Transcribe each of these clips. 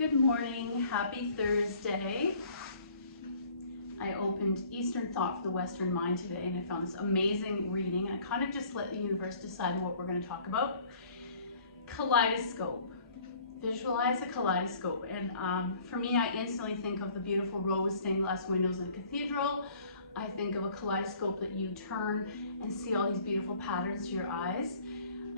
Good morning, happy Thursday. I opened Eastern Thought for the Western Mind today and I found this amazing reading. I kind of just let the universe decide what we're going to talk about. Kaleidoscope. Visualize a kaleidoscope. And for me, I instantly think of the beautiful rose stained glass windows in a cathedral. I think of a kaleidoscope that you turn and see all these beautiful patterns to your eyes.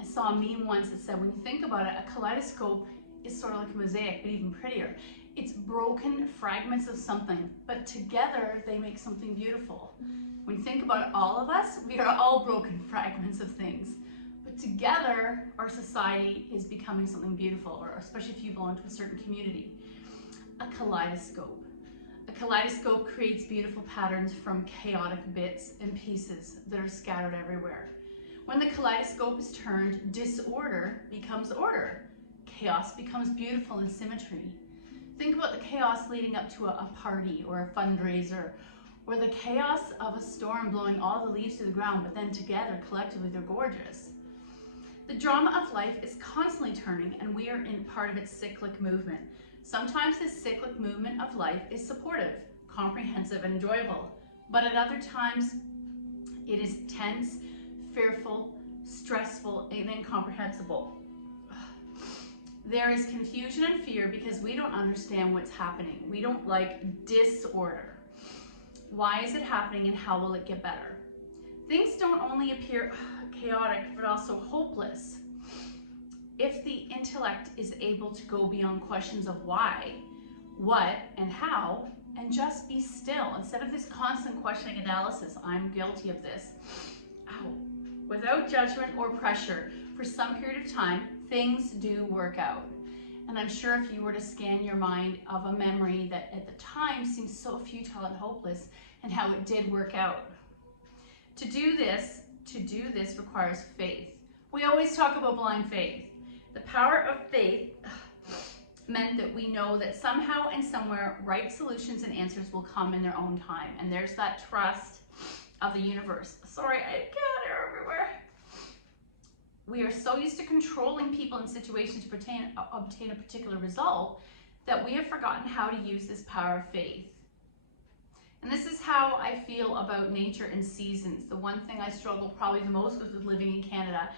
I saw a meme once that said, when you think about it, a kaleidoscope is sort of like a mosaic, but even prettier. It's broken fragments of something, but together they make something beautiful. When you think about all of us, we are all broken fragments of things, but together our society is becoming something beautiful, or especially if you belong to a certain community. A kaleidoscope. A kaleidoscope creates beautiful patterns from chaotic bits and pieces that are scattered everywhere. When the kaleidoscope is turned, disorder becomes order. Chaos becomes beautiful in symmetry. Think about the chaos leading up to a party or a fundraiser, or the chaos of a storm blowing all the leaves to the ground, but then together, collectively, they're gorgeous. The drama of life is constantly turning, and we are in part of its cyclic movement. Sometimes this cyclic movement of life is supportive, comprehensive, and enjoyable, but at other times, it is tense, fearful, stressful, and incomprehensible. There is confusion and fear because we don't understand what's happening. We don't like disorder. Why is it happening and how will it get better? Things don't only appear chaotic, but also hopeless. If the intellect is able to go beyond questions of why, what, and how, and just be still, instead of this constant questioning analysis, I'm guilty of this, without judgment or pressure, for some period of time, things do work out. And I'm sure if you were to scan your mind of a memory that at the time seemed so futile and hopeless, and how it did work out. To do this requires faith. We always talk about blind faith. The power of faith meant that we know that somehow and somewhere right solutions and answers will come in their own time. And there's that trust of the universe. Sorry, I have cat hair everywhere. We are so used to controlling people and situations to obtain a particular result that we have forgotten how to use this power of faith. And this is how I feel about nature and seasons. The one thing I struggle probably the most with living in Canada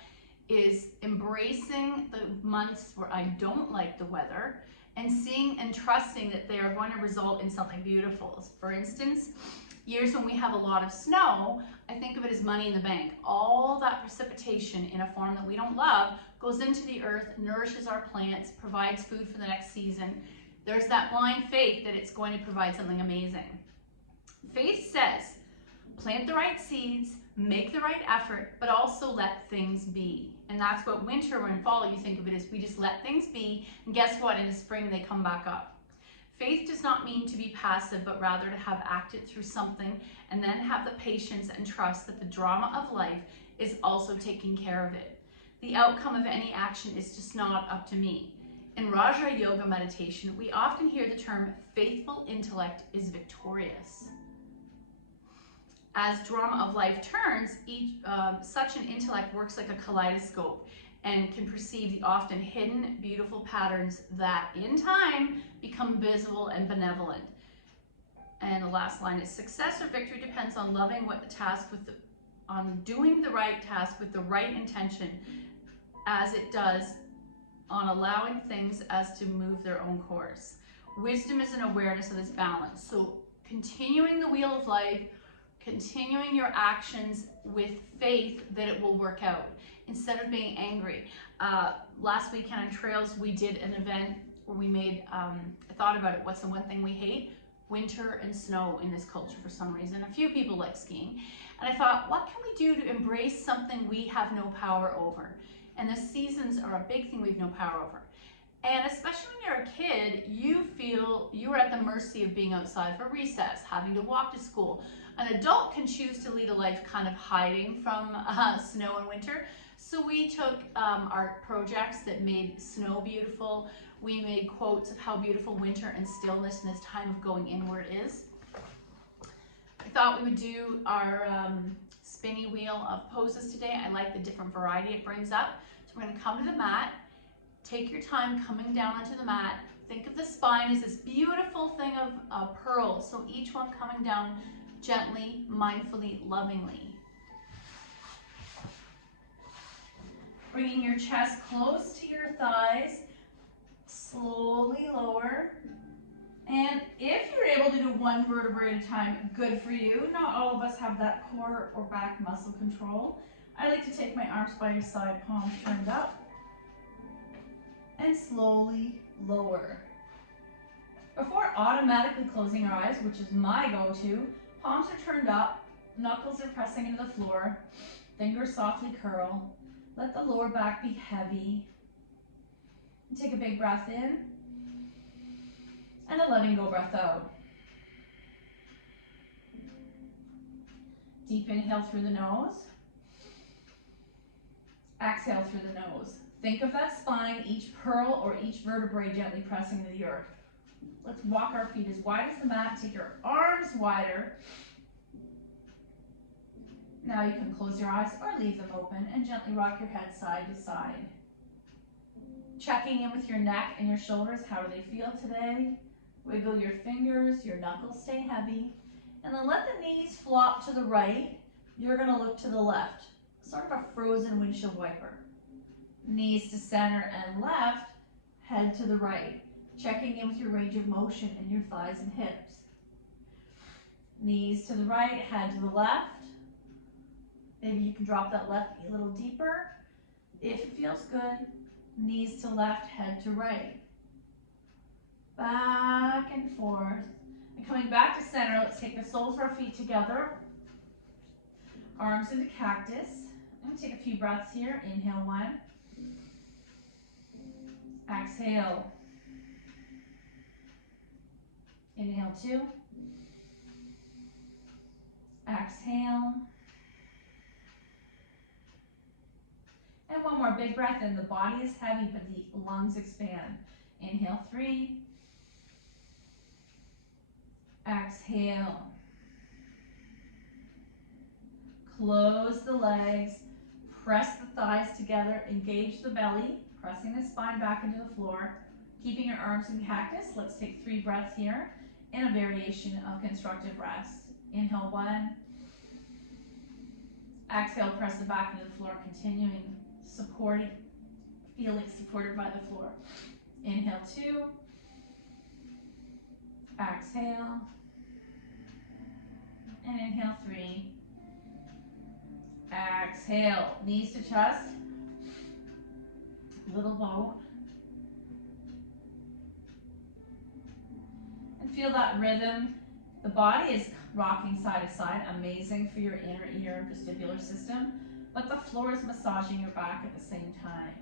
is embracing the months where I don't like the weather and seeing and trusting that they are going to result in something beautiful. For instance, years when we have a lot of snow, I think of it as money in the bank. All that precipitation in a form that we don't love goes into the earth, nourishes our plants, provides food for the next season. There's that blind faith that it's going to provide something amazing. Faith says, plant the right seeds, make the right effort, but also let things be. And that's what winter or in fall you think of it as, we just let things be, and guess what, in the spring they come back up. Faith does not mean to be passive, but rather to have acted through something and then have the patience and trust that the drama of life is also taking care of it. The outcome of any action is just not up to me. In Raja Yoga meditation, we often hear the term faithful intellect is victorious. As drama of life turns, such an intellect works like a kaleidoscope and can perceive the often hidden, beautiful patterns that, in time, become visible and benevolent. And the last line is, success or victory depends on loving on doing the right task with the right intention, as it does on allowing things as to move their own course. Wisdom is an awareness of this balance. So continuing the wheel of life, continuing your actions with faith that it will work out, instead of being angry. Last weekend on Trails, we did an event where we made, I thought about it, what's the one thing we hate? Winter and snow in this culture for some reason. A few people like skiing. And I thought, what can we do to embrace something we have no power over? And the seasons are a big thing we have no power over. And especially when you're a kid, you feel you're at the mercy of being outside for recess, having to walk to school. An adult can choose to lead a life kind of hiding from snow and winter. So we took art projects that made snow beautiful. We made quotes of how beautiful winter and stillness and this time of going inward is. I thought we would do our spinny wheel of poses today. I like the different variety it brings up. So we're going to come to the mat. Take your time coming down onto the mat. Think of the spine as this beautiful thing of pearls. So each one coming down gently, mindfully, lovingly. Bringing your chest close to your thighs, slowly lower. And if you're able to do one vertebrae at a time, good for you. Not all of us have that core or back muscle control. I like to take my arms by your side, palms turned up, and slowly lower. Before automatically closing your eyes, which is my go-to, palms are turned up, knuckles are pressing into the floor, fingers softly curl. Let the lower back be heavy. And take a big breath in, and a letting go breath out. Deep inhale through the nose. Exhale through the nose. Think of that spine, each pearl or each vertebrae gently pressing into the earth. Let's walk our feet as wide as the mat. Take your arms wider. Now you can close your eyes or leave them open and gently rock your head side to side. Checking in with your neck and your shoulders. How do they feel today? Wiggle your fingers, your knuckles stay heavy. And then let the knees flop to the right. You're going to look to the left. Sort of a frozen windshield wiper. Knees to center and left, head to the right. Checking in with your range of motion in your thighs and hips. Knees to the right, head to the left. Maybe you can drop that left knee a little deeper. If it feels good, knees to left, head to right. Back and forth. And coming back to center, let's take the soles of our feet together. Arms into cactus. I'm going to take a few breaths here. Inhale 1. Exhale. Inhale 2. Exhale. And one more big breath in. The body is heavy, but the lungs expand. Inhale 3. Exhale. Close the legs. Press the thighs together. Engage the belly. Pressing the spine back into the floor. Keeping your arms in cactus. Let's take 3 breaths here in a variation of constructive rest. Inhale 1. Exhale, press the back into the floor, continuing supporting, feeling supported by the floor. Inhale 2. Exhale. And inhale 3. Exhale. Knees to chest. Little boat. And feel that rhythm. The body is rocking side to side, amazing for your inner ear and vestibular system, but the floor is massaging your back at the same time.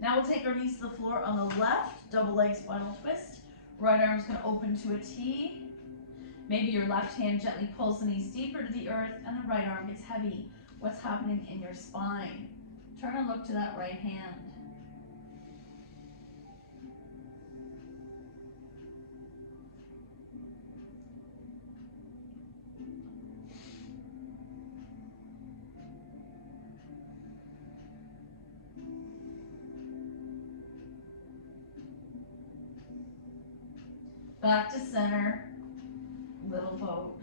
Now we'll take our knees to the floor on the left, double leg spinal twist. Right arm's going to open to a T. Maybe your left hand gently pulls the knees deeper to the earth and the right arm gets heavy. What's happening in your spine? Turn and look to that right hand. Back to center, little boat.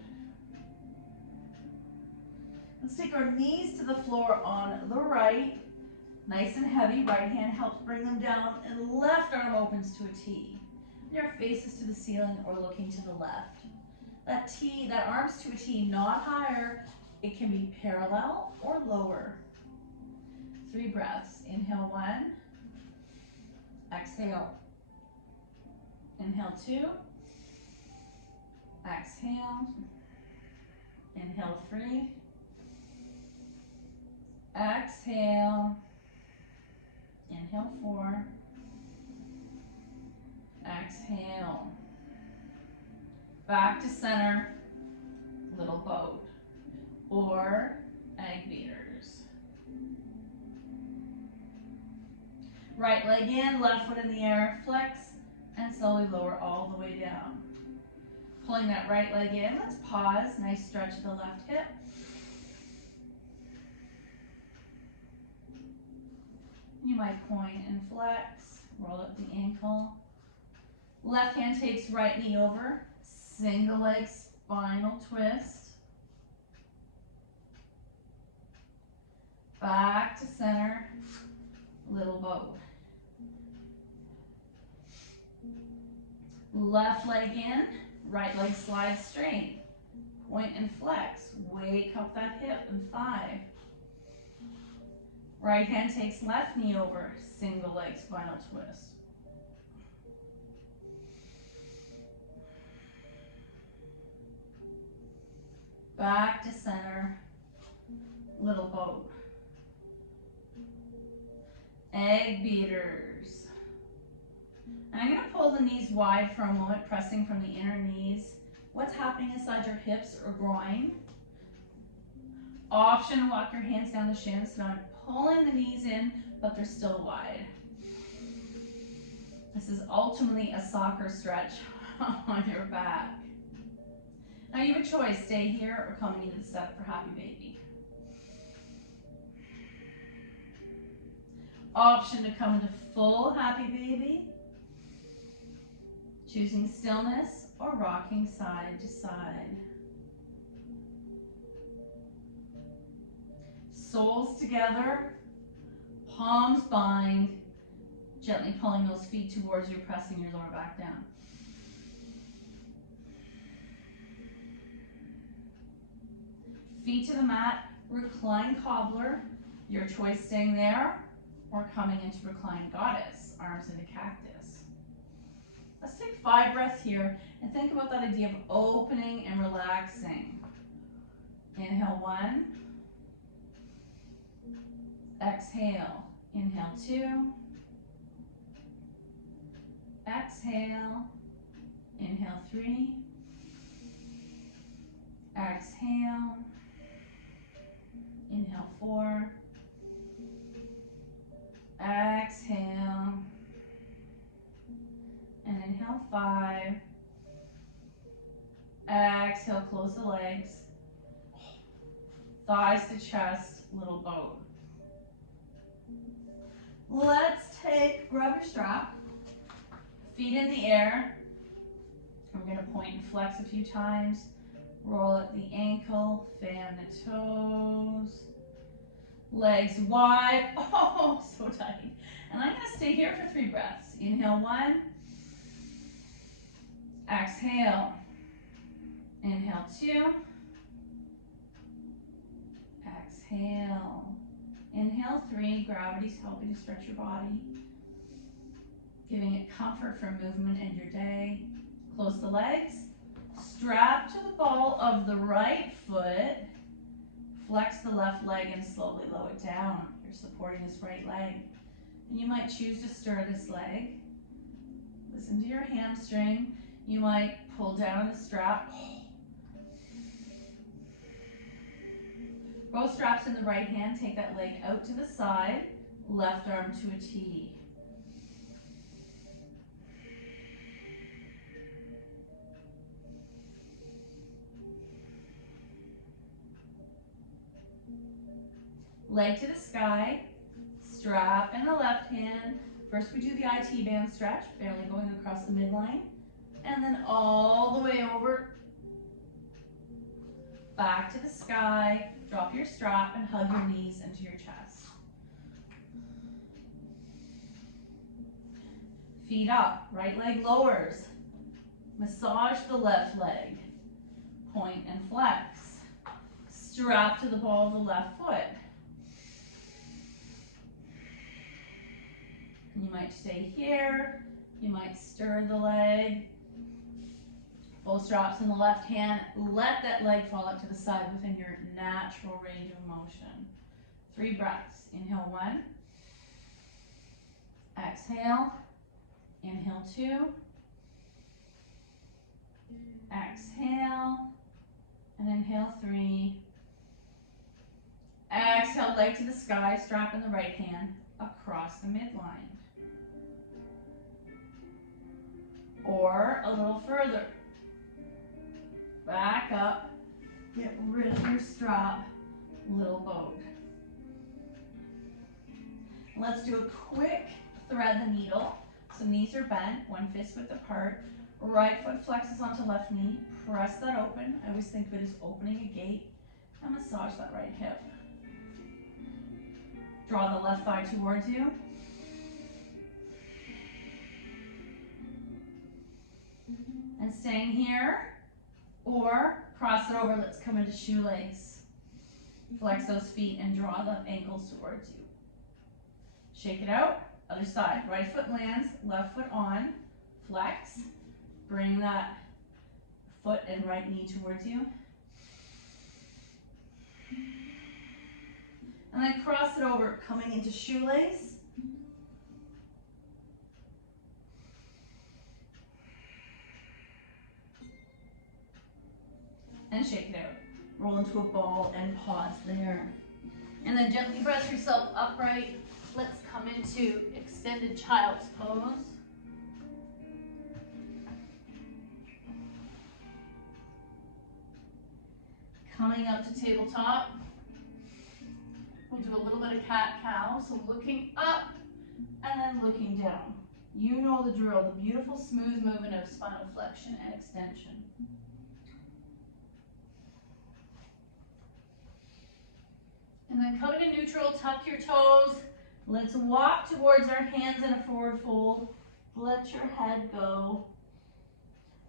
Let's take our knees to the floor on the right, nice and heavy. Right hand helps bring them down, and left arm opens to a T. Your face is to the ceiling or looking to the left. That T, that arm's to a T, not higher. It can be parallel or lower. 3 breaths. Inhale 1. Exhale. Inhale 2. Exhale. Inhale 3. Exhale. Inhale 4. Exhale. Back to center, little boat, or egg beaters. Right leg in, left foot in the air, flex, and slowly lower all the way down. Pulling that right leg in, let's pause, nice stretch of the left hip. You might point and flex. roll up the ankle. Left hand takes right knee over, single leg spinal twist. Back to center, little boat. Left leg in, right leg slides straight. Point and flex, wake up that hip and thigh. Right hand takes left knee over, single leg spinal twist. Back to center, little boat. Egg beaters. And I'm going to pull the knees wide for a moment, pressing from the inner knees. What's happening inside your hips or groin? Option to walk your hands down the shins. So now I'm pulling the knees in, but they're still wide. This is ultimately a soccer stretch on your back. Now you have a choice, stay here or coming into the setup for happy baby. Option to come into full happy baby. Choosing stillness or rocking side to side. Soles together, palms bind, gently pulling those feet towards you, pressing your lower back down. Feet to the mat, recline cobbler, your choice staying there or coming into recline goddess, arms into cactus. Let's take 5 breaths here and think about that idea of opening and relaxing. Inhale 1. Exhale. Inhale 2. Exhale. Inhale 3. Exhale. Inhale 4. Exhale. And inhale 5. Exhale, close the legs. Thighs to chest, little boat. Let's grab your strap. Feet in the air. We're going to point and flex a few times. Roll up the ankle, fan the toes. Legs wide. Oh, so tight. And I'm going to stay here for 3 breaths. Inhale 1. Exhale. Inhale 2. Exhale. Inhale 3. Gravity's helping to stretch your body. Giving it comfort from movement in your day. Close the legs. Strap to the ball of the right foot. Flex the left leg and slowly lower it down. You're supporting this right leg. And you might choose to stir this leg. Listen to your hamstring. You might pull down the strap. Both straps in the right hand. Take that leg out to the side. Left arm to a T. Leg to the sky, strap in the left hand. First we do the IT band stretch, barely going across the midline. And then all the way over, back to the sky. Drop your strap and hug your knees into your chest. Feet up, right leg lowers. Massage the left leg. Point and flex. Strap to the ball of the left foot. You might stay here, you might stir the leg. Both straps in the left hand. Let that leg fall out to the side within your natural range of motion. 3 breaths. Inhale 1. Exhale. Inhale 2. Exhale. And inhale 3. Exhale, leg to the sky, strap in the right hand across the midline. Or a little further. Back up, get rid of your strap, little boat. Let's do a quick thread the needle. So knees are bent, one fist width apart. Right foot flexes onto left knee. Press that open. I always think of it as opening a gate. And massage that right hip. Draw the left thigh towards you. And staying here. Or cross it over, let's come into shoelace. Flex those feet and draw the ankles towards you. Shake it out, other side. Right foot lands, left foot on. Flex. Bring that foot and right knee towards you. And then cross it over, coming into shoelace. And shake it out. Roll into a ball and pause there. And then gently press yourself upright. Let's come into extended child's pose. Coming up to tabletop. We'll do a little bit of cat-cow, so looking up and then looking down. You know the drill, the beautiful smooth movement of spinal flexion and extension. And then coming to neutral, tuck your toes. Let's walk towards our hands in a forward fold. Let your head go.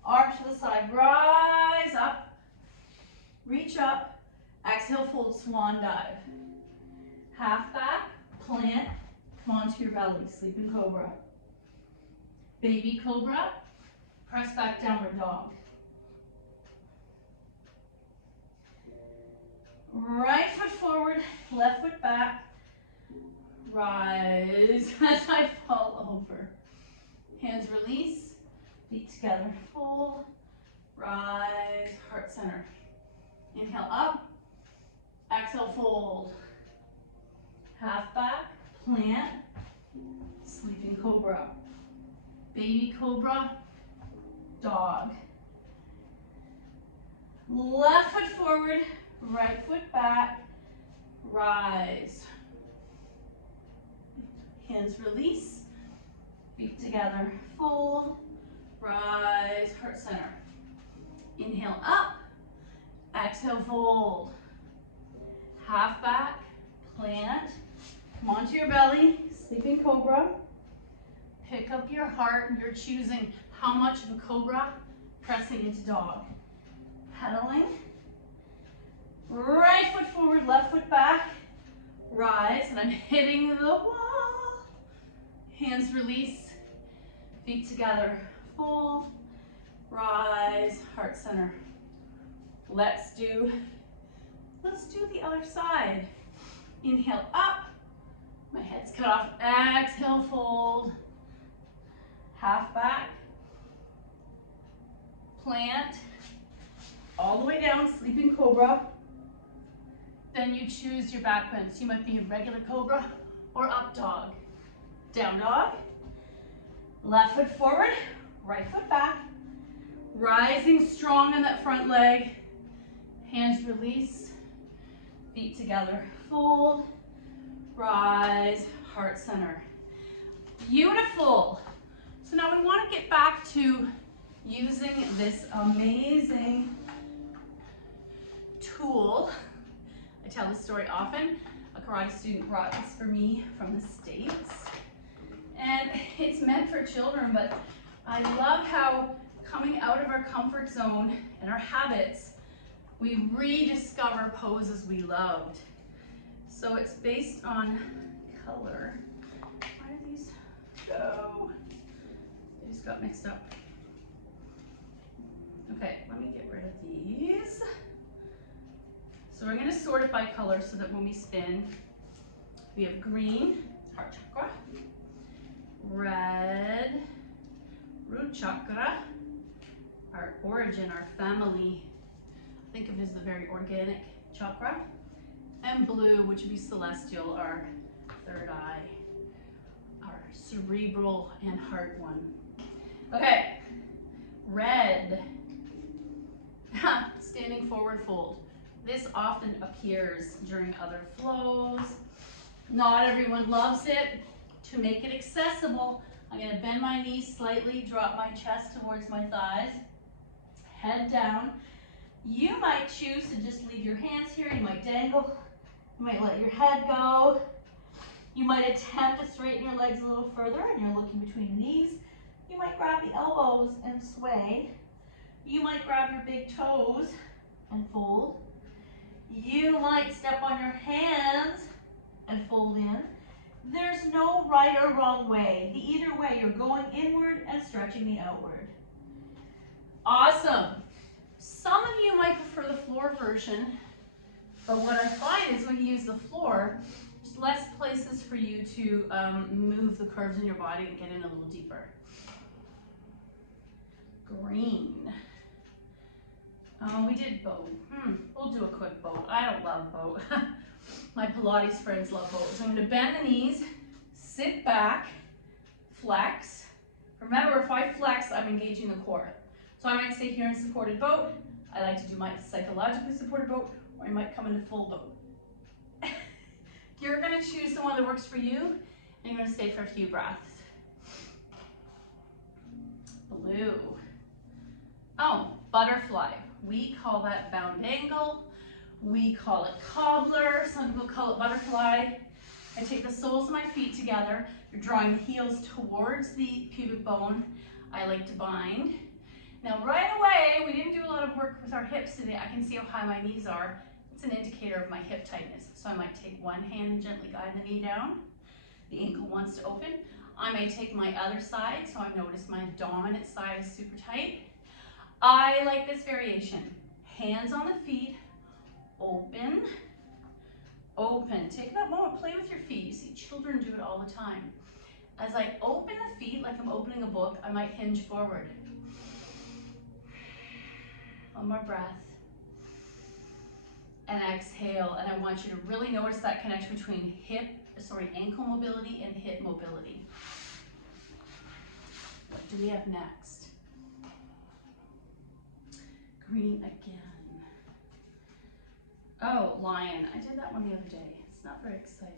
Arms to the side, rise up. Reach up. Exhale, fold, swan dive. Half back, plant, come onto your belly, sleeping cobra. Baby cobra, press back, downward dog. Right foot forward, left foot back. Rise as I fall over. Hands release, feet together, fold, rise, heart center. Inhale up, exhale, fold. Half back, plant, sleeping cobra. Baby cobra, dog. Left foot forward, right foot back, rise. Hands release, feet together, fold, rise, heart center. Inhale up, exhale, fold. Half back, plant, come onto your belly, sleeping cobra. Pick up your heart, and you're choosing how much of a cobra, pressing into dog. Pedaling. Right foot forward, left foot back. Rise, and I'm hitting the wall. Hands release, feet together, fold, rise, heart center. Let's do the other side. Inhale up, my head's cut off, exhale, fold. Half back, plant, all the way down, sleeping cobra. Then you choose your back bend. So you might be a regular cobra or up dog. Down dog, left foot forward, right foot back. Rising strong on that front leg. Hands release, feet together, fold, rise, heart center. Beautiful. So now we want to get back to using this amazing tool. I tell this story often. A karate student brought this for me from the States. And it's meant for children, but I love how coming out of our comfort zone and our habits, we rediscover poses we loved. So it's based on color. Where do these go? They just got mixed up. Okay, let me get rid of these. So we're gonna sort it by color so that when we spin, we have green, heart chakra, red, root chakra, our origin, our family. Think of it as the very organic chakra. And blue, which would be celestial, our third eye, our cerebral and heart one. Okay, red, standing forward fold. This often appears during other flows. Not everyone loves it. To make it accessible, I'm gonna bend my knees slightly, drop my chest towards my thighs, head down. You might choose to just leave your hands here. You might dangle. You might let your head go. You might attempt to straighten your legs a little further and you're looking between the knees. You might grab the elbows and sway. You might grab your big toes and fold. You might step on your hands and fold in. There's no right or wrong way. Either way, you're going inward and stretching the outward. Awesome. Some of you might prefer the floor version, but what I find is when you use the floor, there's less places for you to move the curves in your body and get in a little deeper. Green. Oh, we did boat. We'll do a quick boat. I don't love boat. My Pilates friends love boat. So I'm going to bend the knees, sit back, flex. Remember, if I flex, I'm engaging the core. So I might stay here in supported boat. I like to do my psychologically supported boat, or I might come into full boat. You're going to choose the one that works for you, and you're going to stay for a few breaths. Blue. Oh, butterfly. We call that bound angle. We call it cobbler. Some people call it butterfly. I take the soles of my feet together. You're drawing the heels towards the pubic bone. I like to bind. Now right away, we didn't do a lot of work with our hips today. I can see how high my knees are. It's an indicator of my hip tightness. So I might take one hand and gently guide the knee down. The ankle wants to open. I may take my other side, so I notice my dominant side is super tight. I like this variation. Hands on the feet, open, open. Take that moment, play with your feet. You see children do it all the time. As I open the feet like I'm opening a book, I might hinge forward. One more breath. And exhale, and I want you to really notice that connection between ankle mobility and hip mobility. What do we have next? Green again. Oh, lion. I did that one the other day. It's not very exciting.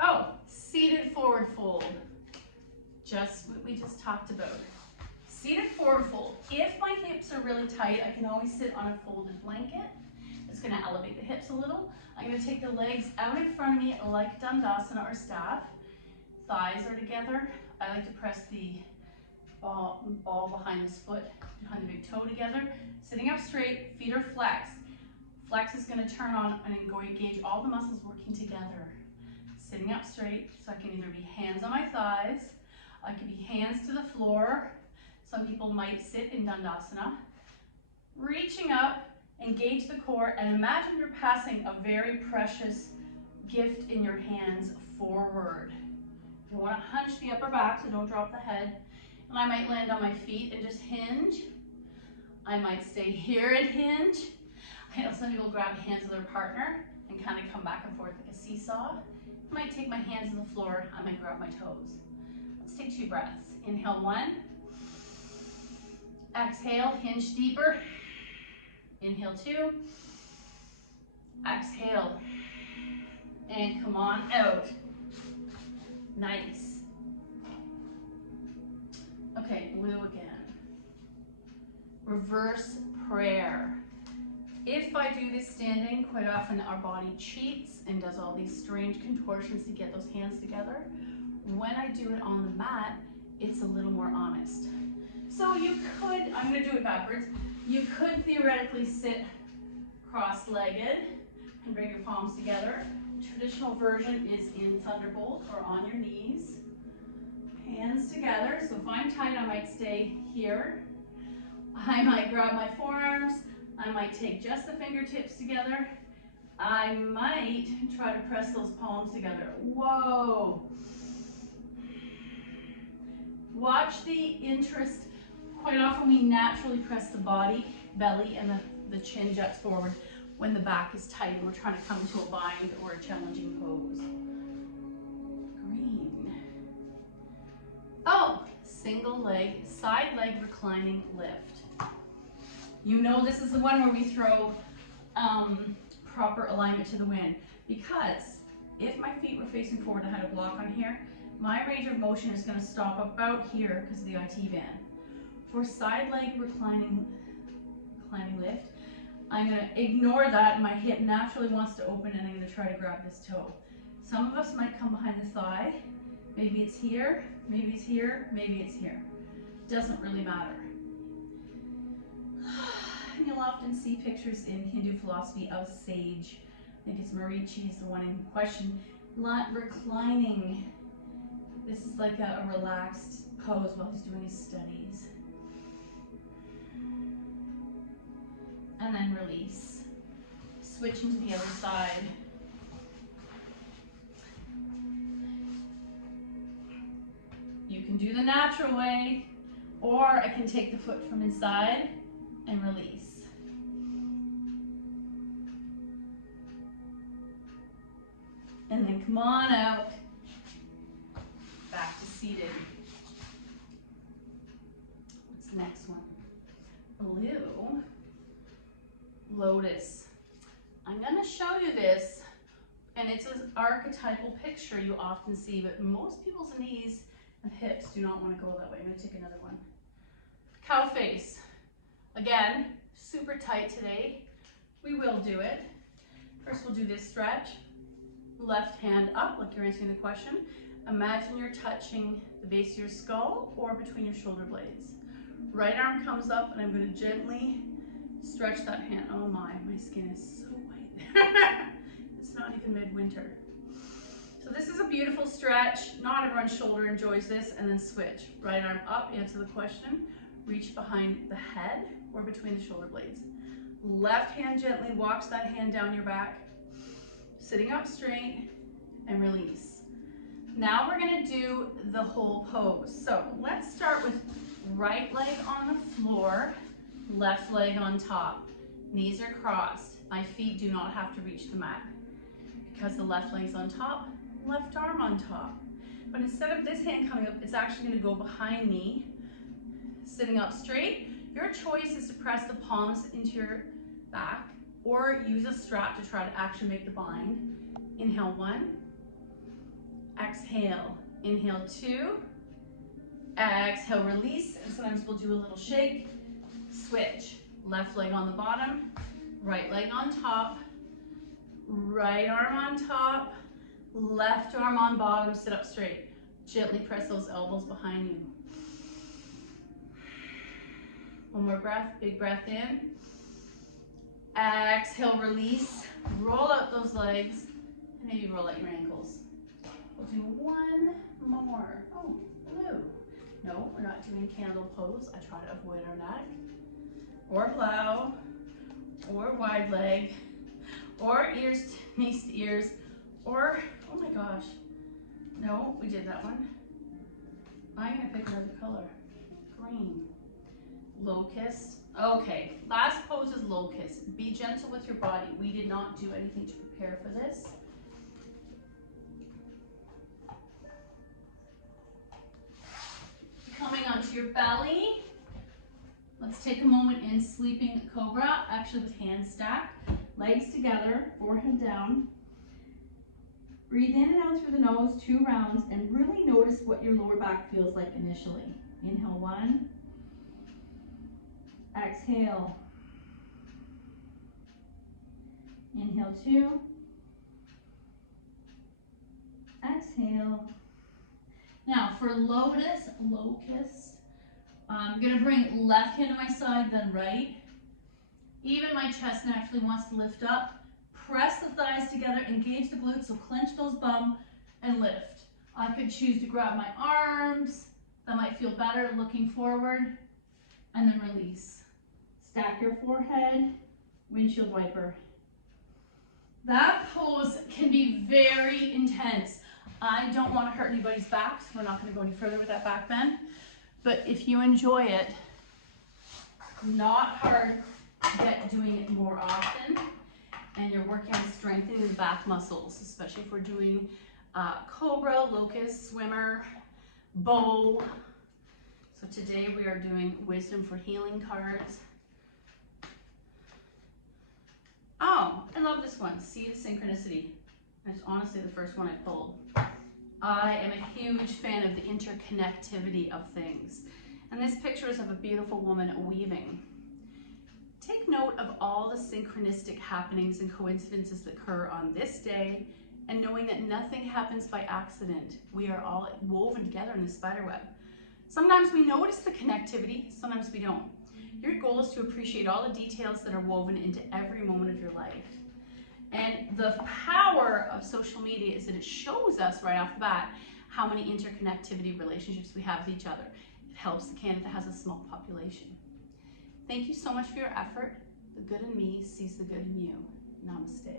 Oh, seated forward fold. Just what we just talked about. Seated forward fold. If my hips are really tight, I can always sit on a folded blanket. It's going to elevate the hips a little. I'm going to take the legs out in front of me like Dandasana or staff. Thighs are together. I like to press the ball behind this foot, behind the big toe together. Sitting up straight, feet are flexed. Flex is going to turn on and engage all the muscles working together. Sitting up straight, so I can either be hands on my thighs, I can be hands to the floor. Some people might sit in Dandasana. Reaching up, engage the core, and imagine you're passing a very precious gift in your hands forward. You want to hunch the upper back, so don't drop the head. And I might land on my feet and just hinge. I might stay here and hinge. I know some people grab hands of their partner and kind of come back and forth like a seesaw. I might take my hands to the floor. I might grab my toes. Let's take 2 breaths. Inhale 1. Exhale, hinge deeper. Inhale 2. Exhale. And come on out. Nice. Okay, blue again. Reverse prayer. If I do this standing, quite often our body cheats and does all these strange contortions to get those hands together. When I do it on the mat, it's a little more honest. So you could, I'm going to do it backwards, you could theoretically sit cross-legged and bring your palms together. Traditional version is in Thunderbolt or on your knees. Hands together, so if I'm tight, I might stay here. I might grab my forearms. I might take just the fingertips together. I might try to press those palms together. Whoa. Watch the interest. Quite often we naturally press the belly, and the chin juts forward when the back is tight and we're trying to come to a bind or a challenging pose. Green. Oh, single leg, side leg reclining lift. You know this is the one where we throw proper alignment to the wind, because If my feet were facing forward and I had a block on here, my range of motion is going to stop about here because of the IT band. For side leg reclining lift, I'm going to ignore that, and my hip naturally wants to open, and I'm going to try to grab this toe. Some of us might come behind the thigh. Maybe it's here, maybe it's here, maybe it's here. Doesn't really matter. And you'll often see pictures in Hindu philosophy of sage. I think it's Marichi's the one in question. Reclining. This is like a relaxed pose while he's doing his studies. And then release. Switching to the other side. You can do the natural way, or I can take the foot from inside and release. And then come on out, back to seated. What's the next one? Blue, lotus. I'm gonna show you this, and it's an archetypal picture you often see, but most people's knees and hips do not want to go that way. I'm gonna take another one. Cow face. Again, super tight today. We will do it. First we'll do this stretch. Left hand up like you're answering the question. Imagine you're touching the base of your skull or between your shoulder blades. Right arm comes up, and I'm going to gently stretch that hand. Oh my skin is so white there. It's not even midwinter. So this is a beautiful stretch. Not everyone's shoulder enjoys this. And then switch. Right arm up, answer the question. Reach behind the head or between the shoulder blades. Left hand gently walks that hand down your back. Sitting up straight, and release. Now we're gonna do the whole pose. So let's start with right leg on the floor, left leg on top. Knees are crossed. My feet do not have to reach the mat. Because the left leg's on top, left arm on top. But instead of this hand coming up, it's actually gonna go behind me, sitting up straight. Your choice is to press the palms into your back, or use a strap to try to actually make the bind. Inhale 1, exhale, inhale 2, exhale, release, and sometimes we'll do a little shake, switch, left leg on the bottom, right leg on top, right arm on top, left arm on bottom, sit up straight. Gently press those elbows behind you. One more breath, big breath in. Exhale, release, roll out those legs, and maybe roll out your ankles. We'll do one more. Oh, blue. No, we're not doing candle pose. I try to avoid our neck, or plow, or wide leg, or knees to ears, or, oh my gosh. No, we did that one. I'm gonna pick another color, green. Locust. Okay, last pose is locust. Be gentle with your body. We did not do anything to prepare for this. Coming onto your belly. Let's take a moment in sleeping cobra, actually with hands stacked, legs together, forehead down. Breathe in and out through the nose, 2 rounds, and really notice what your lower back feels like initially. Inhale 1. Exhale. Inhale 2. Exhale. Now for locust, I'm going to bring left hand to my side, then right. Even my chest naturally wants to lift up. Press the thighs together, engage the glutes, so clench those bum and lift. I could choose to grab my arms. That might feel better, looking forward, and then release. Stack your forehead, windshield wiper. That pose can be very intense. I don't want to hurt anybody's back, so we're not going to go any further with that back bend. But if you enjoy it, not hard to get doing it more often, and you're working on strengthening the back muscles, especially if we're doing cobra, locust, swimmer, bow. So today we are doing wisdom for healing cards. Oh, I love this one. See the synchronicity. It's honestly the first one I pulled. I am a huge fan of the interconnectivity of things. And this picture is of a beautiful woman weaving. Take note of all the synchronistic happenings and coincidences that occur on this day, and knowing that nothing happens by accident. We are all woven together in the spider web. Sometimes we notice the connectivity, sometimes we don't. Your goal is to appreciate all the details that are woven into every moment of your life. And the power of social media is that it shows us right off the bat how many interconnectivity relationships we have with each other. It helps Canada that has a small population. Thank you so much for your effort. The good in me sees the good in you. Namaste.